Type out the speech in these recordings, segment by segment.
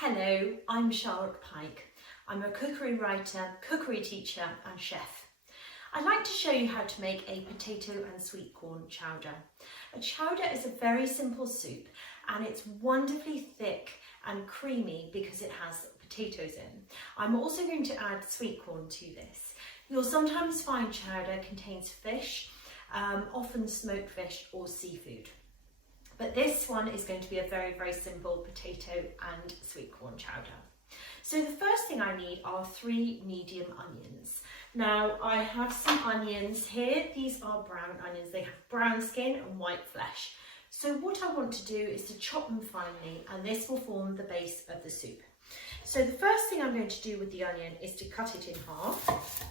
Hello, I'm Charlotte Pike. I'm a cookery writer, cookery teacher and chef. I'd like to show you how to make a potato and sweet corn chowder. A chowder is a very simple soup and it's wonderfully thick and creamy because it has potatoes in. I'm also going to add sweet corn to this. You'll sometimes find chowder contains fish, often smoked fish or seafood. But this one is going to be a very simple potato and sweet corn chowder. So the first thing I need are 3 medium onions. Now I have some onions here. These are brown onions. They have brown skin and white flesh. So what I want to do is to chop them finely, and this will form the base of the soup. So the first thing I'm going to do with the onion is to cut it in half.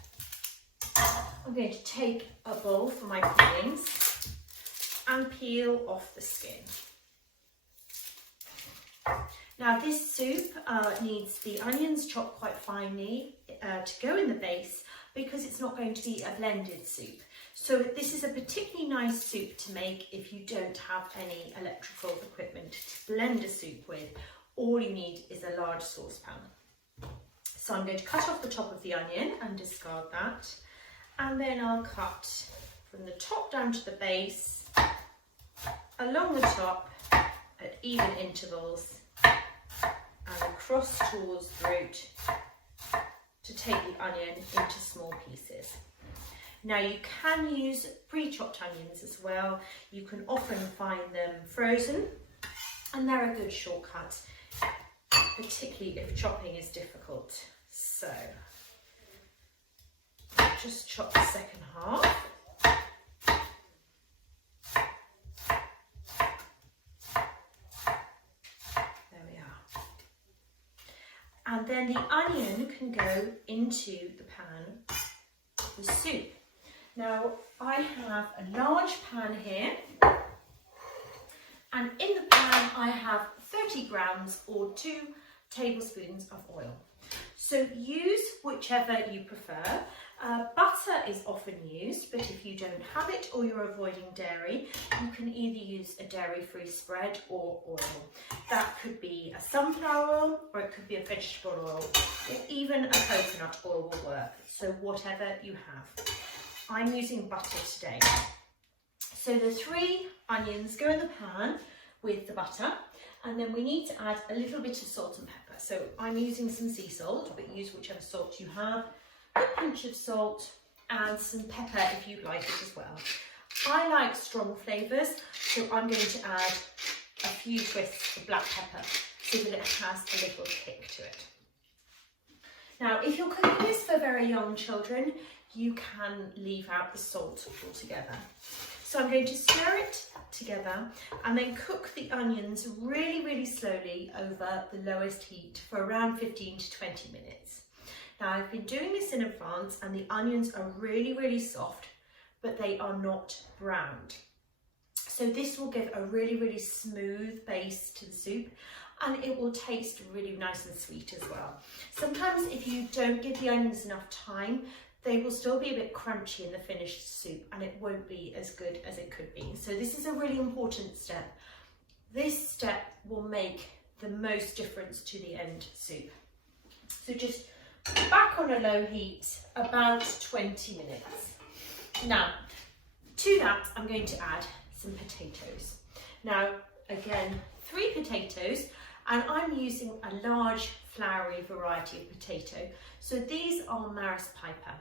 I'm going to take a bowl for my peelings and peel off the skin. Now this soup needs the onions chopped quite finely to go in the base because it's not going to be a blended soup. So this is a particularly nice soup to make if you don't have any electrical equipment to blend a soup with. All you need is a large saucepan. So I'm going to cut off the top of the onion and discard that. And then I'll cut from the top down to the base, along the top at even intervals and across towards the root to take the onion into small pieces. Now you can use pre-chopped onions as well. You can often find them frozen and they're a good shortcut, particularly if chopping is difficult. So I'll just chop the second half. And then the onion can go into the pan of the soup. Now I have a large pan here, and in the pan I have 30 grams or 2 tablespoons of oil. So use whichever you prefer. Butter is often used, but if you don't have it or you're avoiding dairy, you can either use a dairy-free spread or oil. That could be a sunflower oil or it could be a vegetable oil, or even a coconut oil will work. So whatever you have. I'm using butter today. So the 3 onions go in the pan with the butter, and then we need to add a little bit of salt and pepper. So I'm using some sea salt, but use whichever salt you have. A pinch of salt and some pepper if you like it as well. I like strong flavours, so I'm going to add a few twists of black pepper so that it has a little kick to it. Now, if you're cooking this for very young children, you can leave out the salt altogether. So I'm going to stir it together and then cook the onions really slowly over the lowest heat for around 15 to 20 minutes. Now I've been doing this in advance and the onions are really soft, but they are not browned. So this will give a really smooth base to the soup, and it will taste really nice and sweet as well. Sometimes if you don't give the onions enough time, they will still be a bit crunchy in the finished soup and it won't be as good as it could be. So this is a really important step. This step will make the most difference to the end soup. So just back on a low heat, about 20 minutes. Now, to that, I'm going to add some potatoes. Now, again, 3 potatoes, and I'm using a large floury variety of potato. So these are Maris Piper.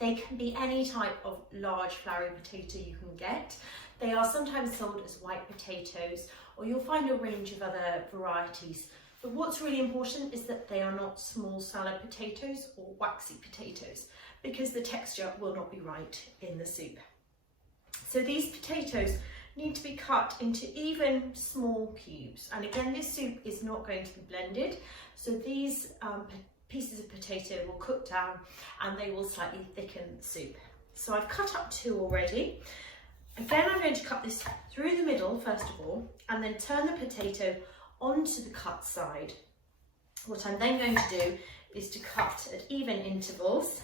They can be any type of large floury potato you can get. They are sometimes sold as white potatoes, or you'll find a range of other varieties. But what's really important is that they are not small salad potatoes or waxy potatoes, because the texture will not be right in the soup. So these potatoes need to be cut into even small cubes. And again, this soup is not going to be blended. So these pieces of potato will cook down and they will slightly thicken the soup. So I've cut up 2 already. Again, I'm going to cut this through the middle first of all, and then turn the potato onto the cut side. What I'm then going to do is to cut at even intervals,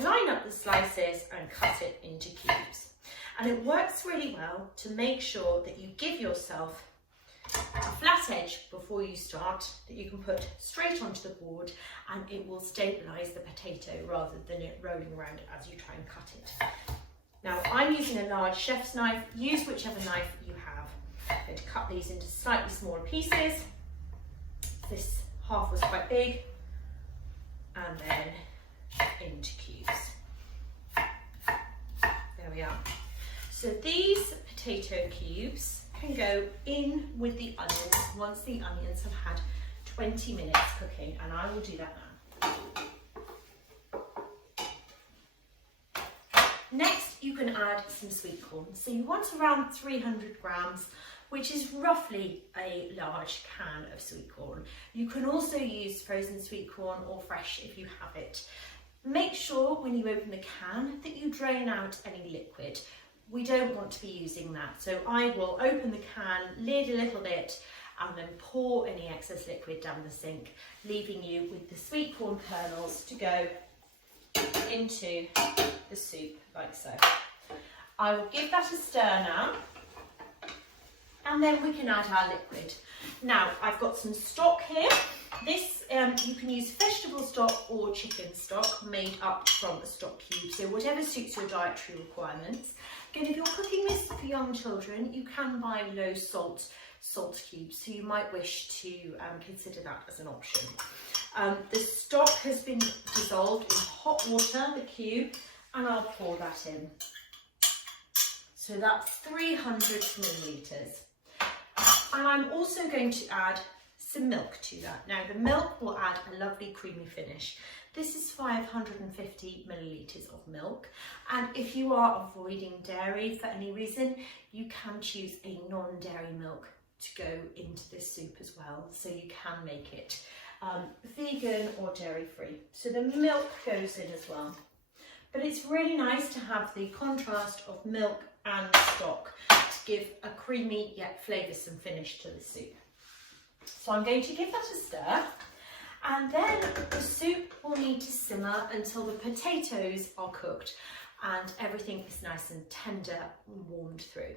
line up the slices and cut it into cubes. And it works really well to make sure that you give yourself a flat edge before you start that you can put straight onto the board, and it will stabilise the potato rather than it rolling around as you try and cut it. Now I'm using a large chef's knife. Use whichever knife you have. I'm going to cut these into slightly smaller pieces. This half was quite big, and then into cubes. There we are. So these potato cubes can go in with the onions once the onions have had 20 minutes cooking, and I will do that now. Next, you can add some sweet corn. So you want around 300 grams, which is roughly a large can of sweet corn. You can also use frozen sweet corn or fresh if you have it. Make sure when you open the can that you drain out any liquid. We don't want to be using that. So I will open the can, lid a little bit, and then pour any excess liquid down the sink, leaving you with the sweet corn kernels to go into the soup like so. I will give that a stir now, and then we can add our liquid. Now I've got some stock here. This you can use vegetable stock or chicken stock made up from a stock cube, so whatever suits your dietary requirements. Again, if you're cooking this for young children, you can buy low salt cubes, so you might wish to consider that as an option. The stock has been dissolved in hot water, the cube, and I'll pour that in. So that's 300 millilitres. And I'm also going to add some milk to that. Now the milk will add a lovely creamy finish. This is 550 millilitres of milk, and if you are avoiding dairy for any reason, you can choose a non-dairy milk to go into this soup as well, so you can make it vegan or dairy free. So the milk goes in as well, but it's really nice to have the contrast of milk and stock to give a creamy yet flavoursome finish to the soup. So I'm going to give that a stir, and then the soup will need to simmer until the potatoes are cooked and everything is nice and tender and warmed through.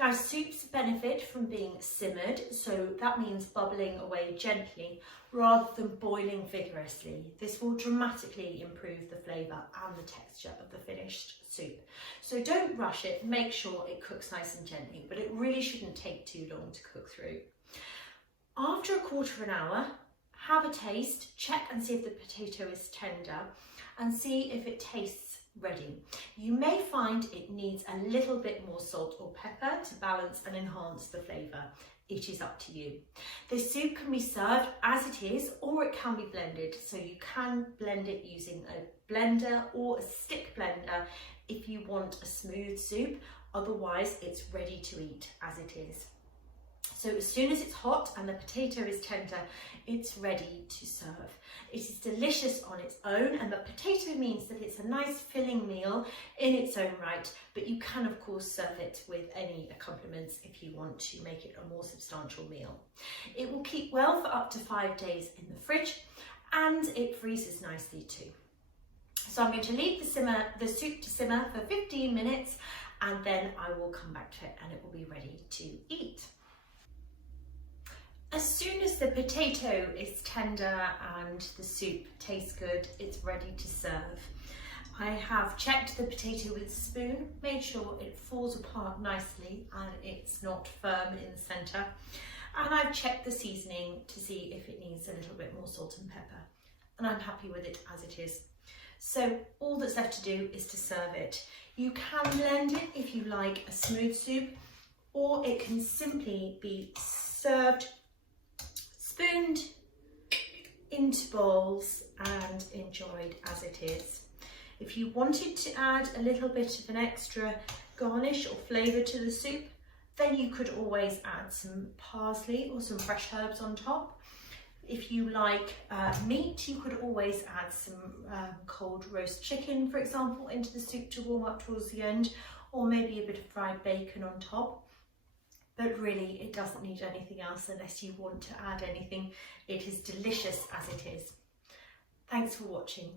Now soups benefit from being simmered, so that means bubbling away gently rather than boiling vigorously. This will dramatically improve the flavour and the texture of the finished soup. So don't rush it, make sure it cooks nice and gently, but it really shouldn't take too long to cook through. After a quarter of an hour, have a taste, check and see if the potato is tender and see if it tastes ready. You may find it needs a little bit more salt or pepper to balance and enhance the flavour. It is up to you. This soup can be served as it is, or it can be blended, so you can blend it using a blender or a stick blender if you want a smooth soup. Otherwise it's ready to eat as it is. So as soon as it's hot and the potato is tender, it's ready to serve. It is delicious on its own, and the potato means that it's a nice filling meal in its own right, but you can of course serve it with any accompaniments if you want to make it a more substantial meal. It will keep well for up to 5 days in the fridge, and it freezes nicely too. So I'm going to leave the soup to simmer for 15 minutes, and then I will come back to it and it will be ready to eat. As soon as the potato is tender and the soup tastes good, it's ready to serve. I have checked the potato with a spoon, made sure it falls apart nicely and it's not firm in the centre. And I've checked the seasoning to see if it needs a little bit more salt and pepper. And I'm happy with it as it is. So all that's left to do is to serve it. You can blend it if you like a smooth soup, or it can simply be served spooned into bowls and enjoyed as it is. If you wanted to add a little bit of an extra garnish or flavour to the soup, then you could always add some parsley or some fresh herbs on top. If you like meat, you could always add some cold roast chicken, for example, into the soup to warm up towards the end, or maybe a bit of fried bacon on top. But really, it doesn't need anything else unless you want to add anything. It is delicious as it is. Thanks for watching.